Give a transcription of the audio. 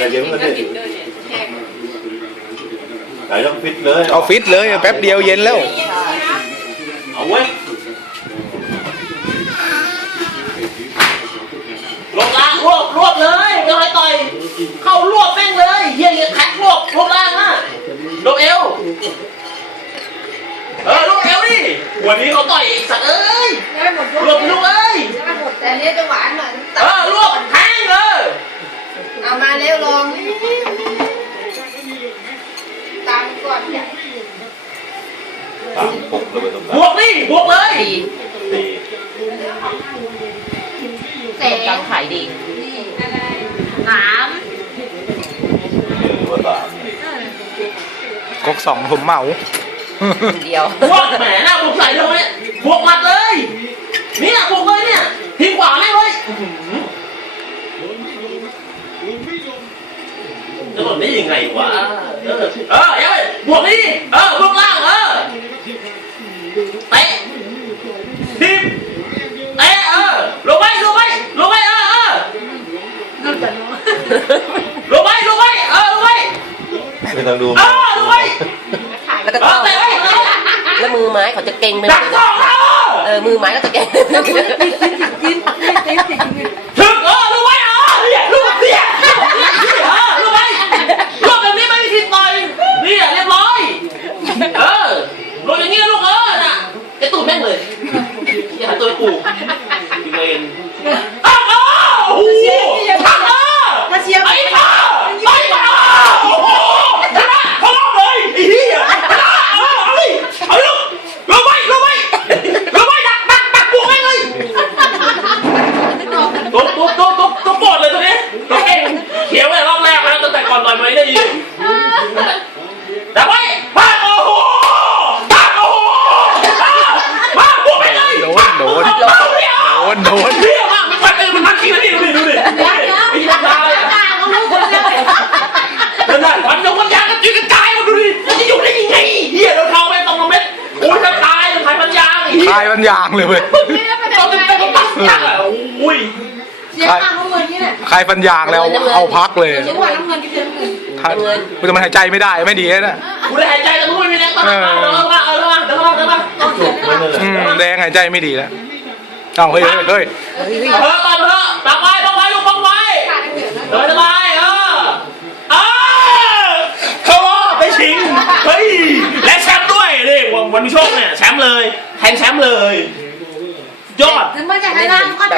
แต่เย็นกันดิไหนต้องฟิตเลยเอาฟิตเลยแป๊บเดียวเย็นแล้ว เอาไว้ลงล่างรวบรวบเลยไม่ต้องให้ต่อย เข้ารวบแม่งเลยเฮียเฮียแท็กรวบรวบล่างนะรวบเอวเออรวบเอวดิวันนี้เขาต่อยไอ้สัตว์เอ้ยได้หมดยกรวบลูกเอ้ยได้หมดแต่อันเนี้ยจะหวานหน่อยเออรวบแทงเออ เอามาเร็วลองตามก่อนเนี่ย สามหกเลยไปตรงก บ ลาง วกดิบวกเลย สี่ เตะ กำขายดีสามเออว่าสามก๊กสองผมเหมา เดียวบวกแหมหน้าบวกใส่เลยเนี่ยบวกหมัดเลย เนี่ยบวกเลยเนี่ยทิ้งขวาแม่งเลยอื้อหือจะหล่นได้ยังไงวะ เออ เออยังไงบวกนี่เออบวกล่าง เออเตะทิมเตะเออ ลงไป ลงไป ลงไป เออเออลงไป ลงไป เออ ลงไป ไม่ต้องดูเออลงไปแล้วก็เอต้อองเตะไว้เออแล้วมือไม้เขาจะเก่งไปหมดัดกเลยสองเออเออมือไม้ก็จะเก่งถึงเออลงไปเออเนี่ยลูกเนี่ยเออลงไปลูกแบบนี้ไม่มีทิศต่อยเนี่ยเรียบร้อยเออลงอย่างเงี้ยลูกเออน่ะไอ้ตูดแม่งเลยอย่าหาตัวไอ้ปู่พี่เวนอ้าวเออโอ้โหทักเออ มาเชียร์ ไอ้เออไอ้เออโอ้โหชนะเขารอบเลยไอ้เหี้ยชนะเออเอาดิเอาดิลูกลงไปลงไปลงไปดักดักดักบวกแม่งเลย ตัวตัวตัวตัวตัวปวดเลยตัวนี้ตัวเก่งเขียวไปรอบแรกแล้วตั้งแต่ก่อนต่อยมาได้ยินแต่ไว้มาโอ้โหมาโอ้โหมาบวกไปเลย โดนโดน โดนเดียว โดนโดนเดียมากมันมันมันมันขี้มันนี่ดูดิดูดิไอ้ยาตายตาเขาลูกคนเดียวนั่นนั่นวันยงวันยางกันจีกันตายมาดูดิมันจะอยู่ได้ยังไงเหี้ยโดนเท้าไปตรงละเม็ดโอ้ยจะตายจะตายมันยางอ้เหี้ยตายมันยางเลยเว้ยไม่ได้ไปไหนตอนเต็มเต็มมันปักยางอะโอ้ยเสียตังค์เขาเงินนี่แหละใครฟันยางแล้วเอาพักเลยจังหวะน้ำเงินกินน้ำเงินถ้าแต่มันหายใจไม่ได้ไม่ดีนะกูได้หายใจแต่กูไม่มีแรงต้านเดินมาเออเดินมาเดินมาเดินมาจุกไม่เลยอืมแดงหายใจไม่ดีแล้ว เอาเฮ้ยเฮ้ยเฮ้ยเออก่อนเถอะปักไว้ปักไว้ลูกปังไว้ขาดน้ยเหลือะเดินสบายเออเออเข้าไปชิงเฮ้ยและแชมป์ด้วยดิวันวันโชคเนี่ยแชมป์เลยแทนแชมป์เลย ยอด ถึงมันจะให้ร่างก็